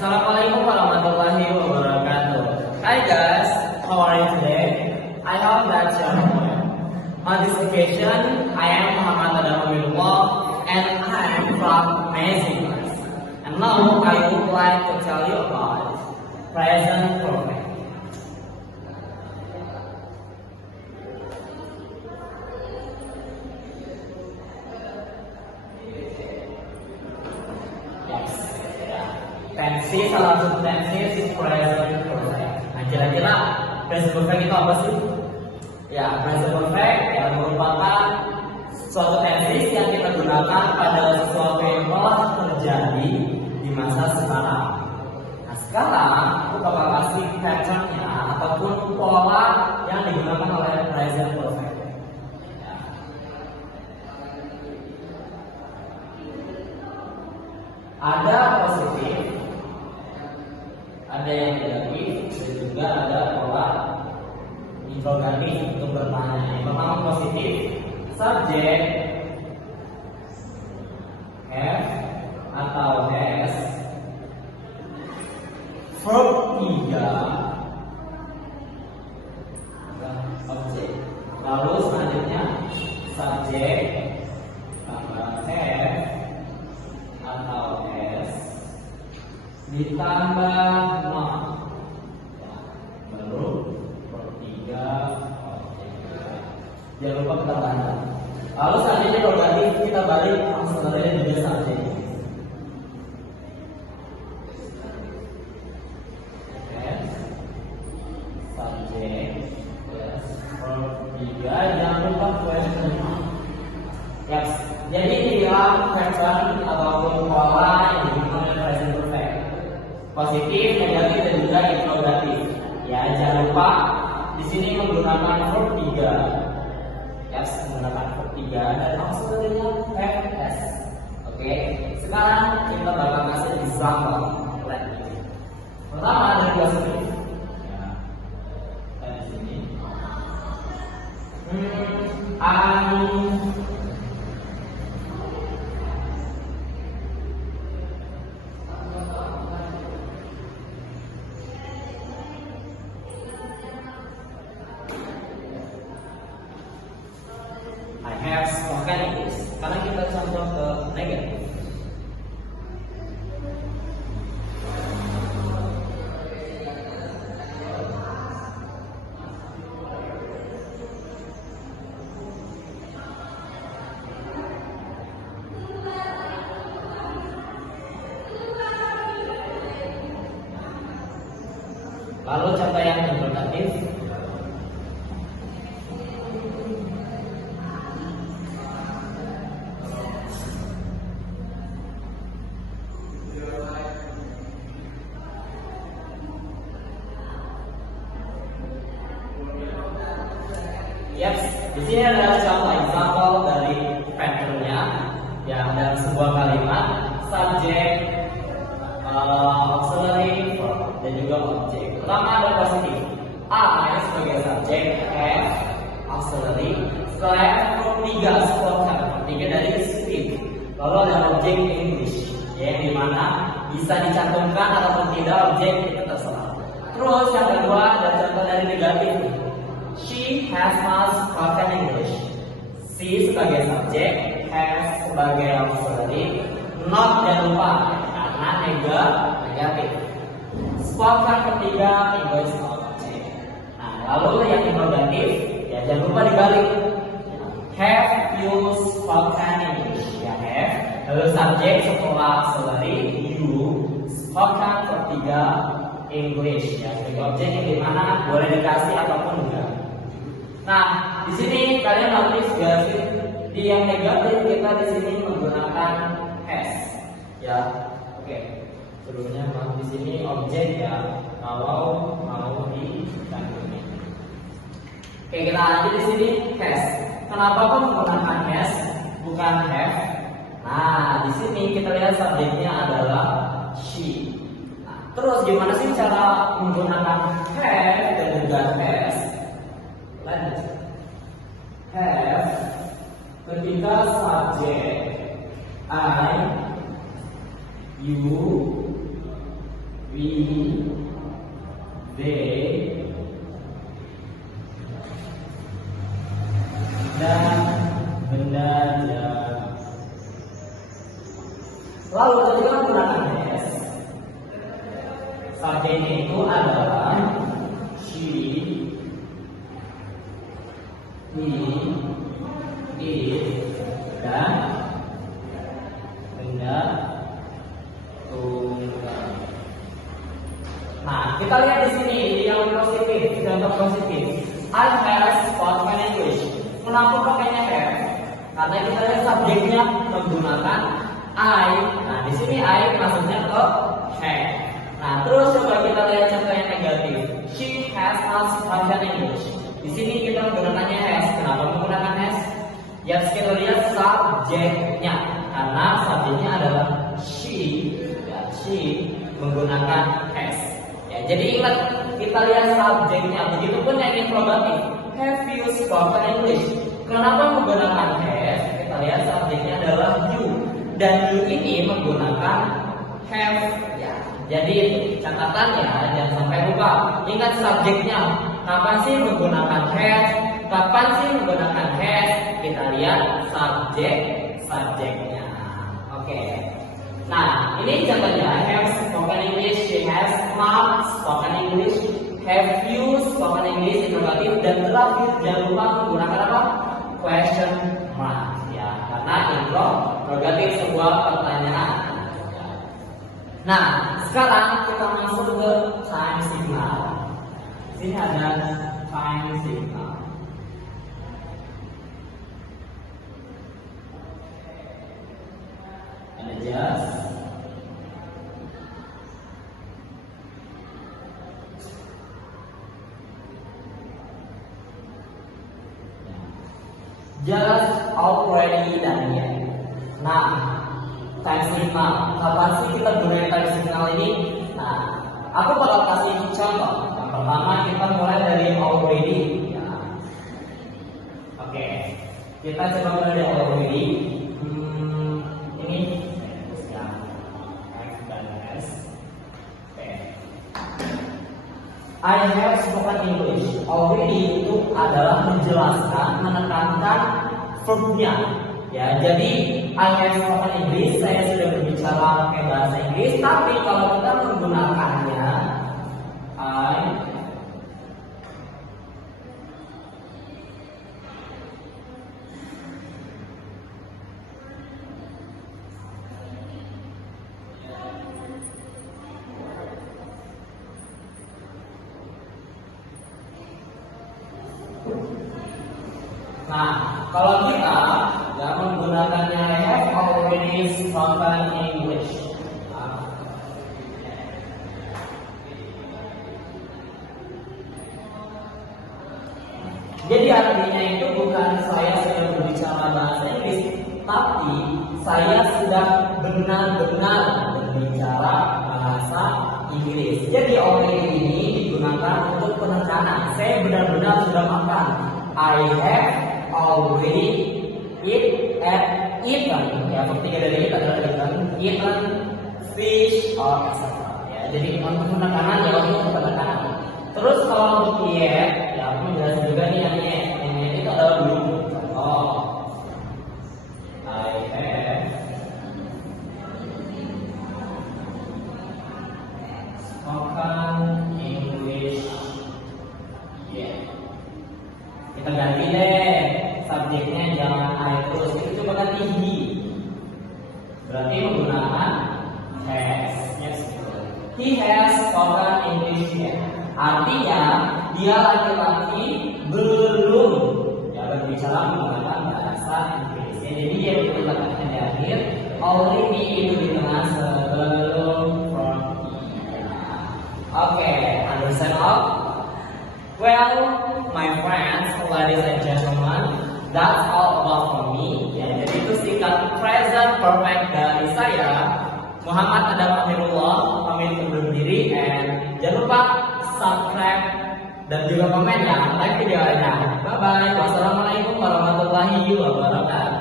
Assalamualaikum warahmatullahi wabarakatuh. Hi guys, how are you today? I hope that you are well. On this occasion, I am Muhammad Adamullah and I am from Amazing Class. And now I would like to tell you about present perfect. Tensi, salah satu tensi is present perfect. Nah, kira-kira present perfect itu apa sih? Ya, present perfect yang merupakan suatu tensi yang kita gunakan pada sesuatu yang telah terjadi di masa sekarang. Nah, sekarang aku bakal kasih patternnya ataupun pola yang digunakan oleh present perfect. Ya. Ada positif, ada yang negatif, dan juga ada pola interrogatif untuk bertanya. Yang pertama positif, subjek have atau has, verb 3, objek. Lalu selanjutnya subjek tambah have atau has ditambah not, baru per 3 objek. Jangan lupa kita tanda. Lalu selanjutnya interrogatif, kita balik langsung saja juga subjek. Subjek, yes, per 3, jangan lupa question mark. Yes, jadi inilah pattern ataupun pola yang digunakan oleh present perfect. Positif, negatif, dan juga interrogatif. Ya, jangan lupa di sini menggunakan verb 3. Yes, menggunakan verb 3 dan langsung saja has. Oke, sekarang kita bakal kasih example. Pertama dari positif. Ya, di sini. I have spoken English. Karena kita contoh ke negatif. Lalu contoh yang interrogatif. Yes, di sini adalah contoh example dari patternnya, yang dalam sebuah kalimat subjek, auxiliary verb, dan juga objek. Pertama ada positif, I sebagai subjek, have auxiliary, setelah verb 3 spoken, 3 dari speak. Lalu ada objek English, yang dimana bisa dicantumkan ataupun tidak objek itu terserah. Terus yang kedua ada contoh dari negatif. She has not spoken English. She sebagai subjek, has sebagai auxiliary, not jangan lupa karena negatif. Spoken ketiga English objek. Nah, lalu yang interrogatif, ya jangan lupa dibalik. Have you spoken English? Ya have. Lalu subjek setelah auxiliary you, spoken ketiga English. Ya sebagai objek yang dimana boleh dikasih ataupun enggak. Nah, di sini kalian notice gak sih di yang negatif kita di sini menggunakan has, ya. Oke. Sebelumnya di sini objek ya, kalau mau dicantumin. Oke, kita lanjut di sini has. Kenapa kok menggunakan has bukan have? Nah, di sini kita lihat subjeknya adalah she. Nah, terus gimana sih cara menggunakan have dan juga has? Lanjut. Have ketika subjek I, you, we, they, dan benda. Lalu ketika menggunakan has, subjeknya itu adalah she, he, it, dan benda tunggal. Nah, kita lihat di sini yang positif, contoh positif. I have spoken English. Kenapa pakainya have? Karena kita lihat subjeknya menggunakan I. Nah, di sini I maksudnya ke have. Nah, terus coba kita lihat contoh yang negatif. She has not spoken English. Di sini kita menggunakannya has. Kenapa menggunakan has? Ya, kita lihat subjeknya. Karena subjeknya adalah she. Ya, she menggunakan has. Ya, jadi ingat kita lihat subjeknya. Begitupun yang interrogatif. Have you spoken English? Kenapa menggunakan have? Kita lihat subjeknya adalah you. Dan you ini menggunakan have. Ya, jadi catatannya jangan sampai lupa. Ingat subjeknya. Kapan sih menggunakan have? Kapan sih menggunakan has? Kita lihat subjeknya. Oke. Nah, ini contohnya have spoken English, she has not spoken English, have you spoken English, interrogatif, dan terakhir jangan lupa menggunakan apa? Question mark. Ya, karena interrogatif sebuah pertanyaan. Nah, sekarang kita masuk ke time signal. Ini ada time signal. Ada just, just, already, dan yet. Nah, time signal. Kapan sih kita gunakan time signal ini? Nah, aku bakal kasih contoh. Yang pertama kita mulai dari already. Ya. Oke, kita coba mulai dari already. Ini yang F dan S. Oke. I have spoken English. Already itu adalah menjelaskan, menekankan verbnya. Ya, jadi I have spoken English, saya sudah berbicara pakai bahasa Inggris, tapi kalau kita menggunakannya Nah, kalau kita ya menggunakannya I have already spoken English. Jadi artinya itu bukan saya sudah berbicara bahasa Inggris, tapi saya sudah benar-benar berbicara bahasa Inggris. Jadi already ini digunakan untuk penekanan. Saya benar-benar sudah makan. I have already eaten. Ya, ketiga dari itu adalah eaten fish or etc. Ya, jadi untuk penekanan ya untuk penekanan. Terus kalau untuk yet, ya aku menjelaskan juga nih yang yet. Yang yet itu adalah belum. Contoh, I have spoken English yet. Kita ganti deh subjeknya, jangan I terus, itu coba ganti he. Berarti menggunakan has. Yes. He has spoken English yet. Artinya dia laki-laki belum ya berbicara menggunakan bahasa Inggris. Jadi dia diletakkan di akhir, already itu di tengah sebelum from. Oke, understand all? Well, my friends, ladies and gentlemen, that's all about for me. Ya, jadi itu singkat present perfect dari saya, Muhammad Adam Akhirullah, pamit undur diri, and jangan lupa subscribe dan juga komen ya, like videonya. Bye bye. Wassalamualaikum warahmatullahi wabarakatuh.